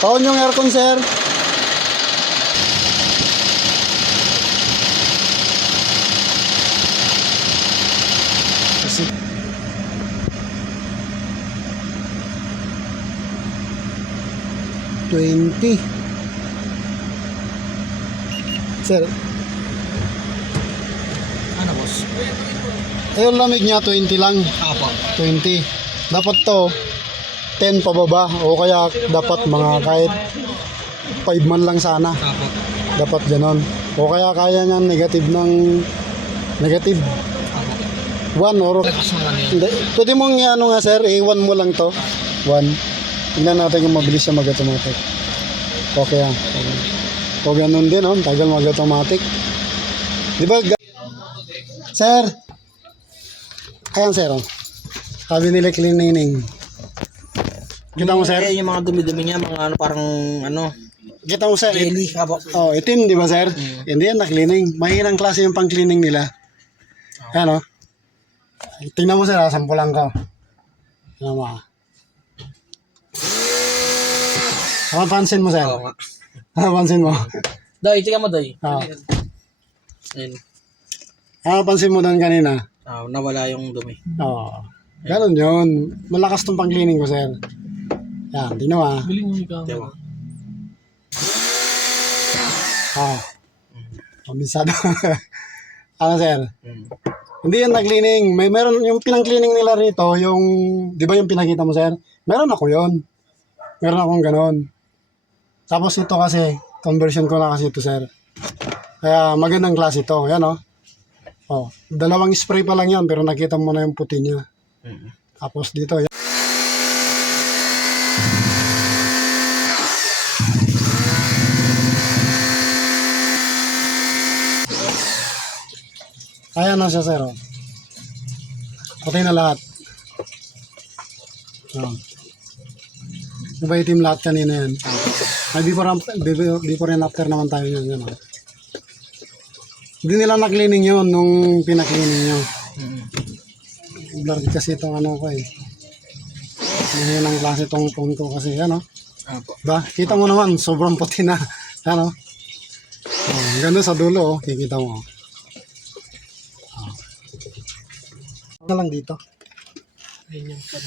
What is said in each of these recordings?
Pa-on yung aircon, sir. Kasi 20. Sir, Ano, boss? yung lamig niya 20 lang. Apo. 20. Dapat to 10 pababa o kaya dapat mga kahit 5 man lang sana. Apo. Dapat ganon. O kaya niya negative ng negative Apo. 1 or Lakas naman yun. hindi. Pwede mong ano nga sir, i-1 mo lang to. 1. Tingnan natin kung mabilis siya mag-automatic. Okay yan. Okay. O ganun din, oh. Tagal mag-automatic. Di ba? Sir! Ayan sir, oh. Sabi nila cleaning. Kita mo sir? Yung mga dumi-dumi niya, mga ano, parang ano, Kita mo sir? jelly. Apo. Oh, itim, di ba sir? Hindi yan na-cleaning. Mahirang klase yung pang-cleaning nila. Ayan, oh. Tingnan mo sir, sampulan ko. Tingnan mo, ah. Pansin mo, sir? Oo nga. Pansin mo? Day, tingnan mo, Day. Ah. Ayun. Pansin mo doon kanina? Nawala yung dumi. Oo. Ganun yun. Malakas tong pang-cleaning ko, sir. Yan, tingnan mo, ah. Biling mo ikaw. Diba? Pamisado. Ano, sir? Hindi yan na-cleaning. Meron yung pinang-cleaning nila rito, yung, di ba yung pinakita mo, sir? Meron ako yun. Meron akong ganon. Tapos ito kasi, conversion ko na kasi ito, sir. Kaya magandang klase ito. Yan, oh. Oh, dalawang spray pa lang yan, pero nakita mo na yung puti niya. Tapos dito, yan. Ayan na siya, sir. Oh. Puti na lahat. Oh. Diba itim lahat kanina yan? May before and after naman tayo yan. Yan, oh. Hindi nila na-cleaning yun nung pina-cleaning nyo. Blurred kasi itong ano ko eh. Mahinang klase itong phone ko kasi yan, oh. Ba? Kita mo naman, sobrang puti na. Yan, oh. Oh, ganda sa dulo, oh. Kikita mo. Oh. Ano lang dito? Ayan yung fan.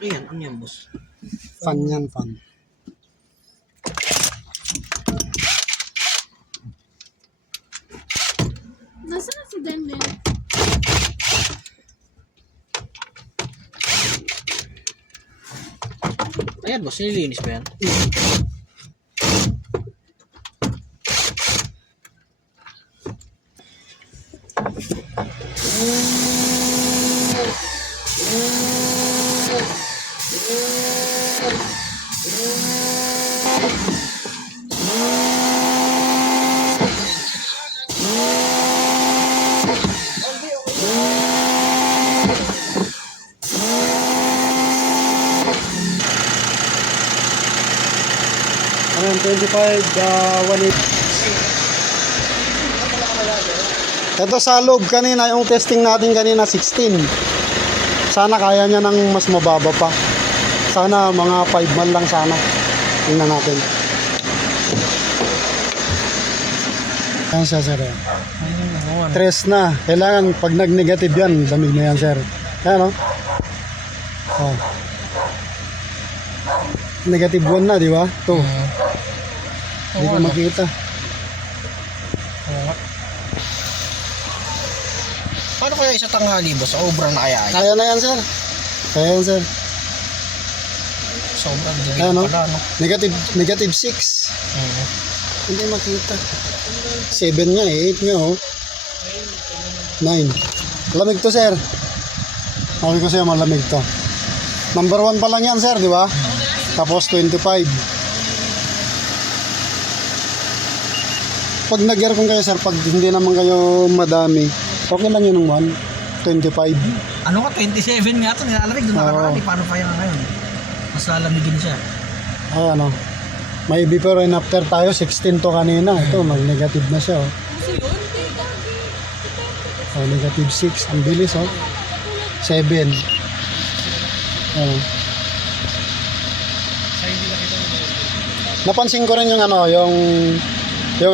Ayan, ano yan, boss? Fan yan, fan. Nasaan na si Denden? Ayan, boss. Nililinis ba yan? Ayan, 25, 180. Ito sa loob kanina, yung testing natin kanina, 16. Sana kaya niya ng mas mababa pa. Sana mga 5 man lang sana. Tingnan natin. Ayan siya, sir. Tres na. Kailangan pag nag-negative yan, lamig na yan, sir. Ayan, oh. Oh. Negative 1 na, di ba? 2. Hindi ko makita. Paano kaya isa tanghali, boss? Obra na kaya yan? Kaya na yan, sir. Kaya yan, sir. Sobrang dumi Ano? pala, no? Negative 6. Hindi makita. 7 nga eh. 8 nga, oh. 9. Lamig to, sir. Sabi ko sa'yo, malamig to. Number 1 pa lang yan, sir, di ba? Tapos 25. Pag nag-aircon kayo, sir, pag hindi naman kayo madami, okay lang yun ng 1. 25. Ano ka? 27 nga ito. Nilalamig doon nakaraan. Paano pa yan ngayon? Mas lalamigin siya. Ay, ano. May before and after tayo. 16 to kanina. Ito, mag-negative na siya, oh. Oh, negative 6. Ang bilis, oh. 7. Ano. Napansin ko rin yung ano, yung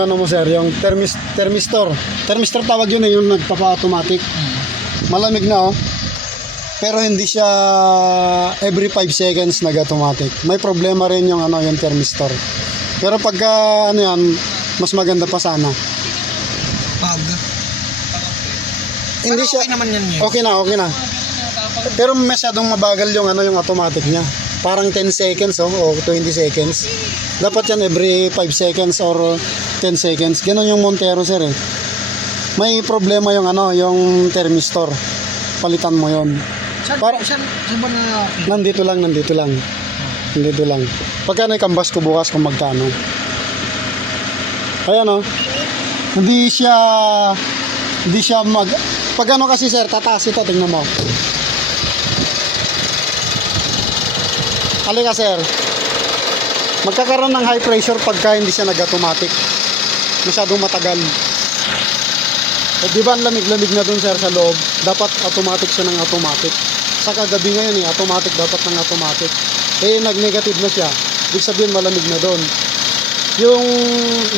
ano mo sir, yung thermistor. Thermistor tawag yun yung nagpapa-automatic. Malamig na oh. Pero hindi siya every 5 seconds nag-automatic. May problema rin yung ano, yung thermistor. Pero pagka ano yan, mas maganda pa sana. Pag. Hindi siya Okay naman yan yun. okay na. Pero masyadong mabagal yung ano, yung automatic niya. Parang 10 seconds o 20 seconds. Dapat yan every 5 seconds or 10 seconds. Ganon yung Montero sir eh. May problema yung ano, yung thermistor. Palitan mo yon. Saan ba na Nandito lang. Pagka naikambas ko bukas kung magkano. Ayan o. Hindi siya pag ano kasi sir, tataas ito, tingnan mo. Halika sir. Magkakaroon ng high pressure pagka hindi siya nag-automatic. Masyadong matagal. Eh, di ba ang lamig-lamig na dun sir sa loob? Dapat automatic siya ng automatic. Sa kagabi ngayon automatic dapat ng automatic. Eh, nag-negative na siya. Ibig sabihin malamig na dun. Yung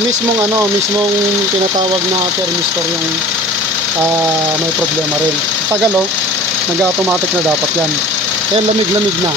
mismong tinatawag na thermistor yung may problema rin. Tagal nag-automatic na dapat yan. Eh, lamig-lamig na.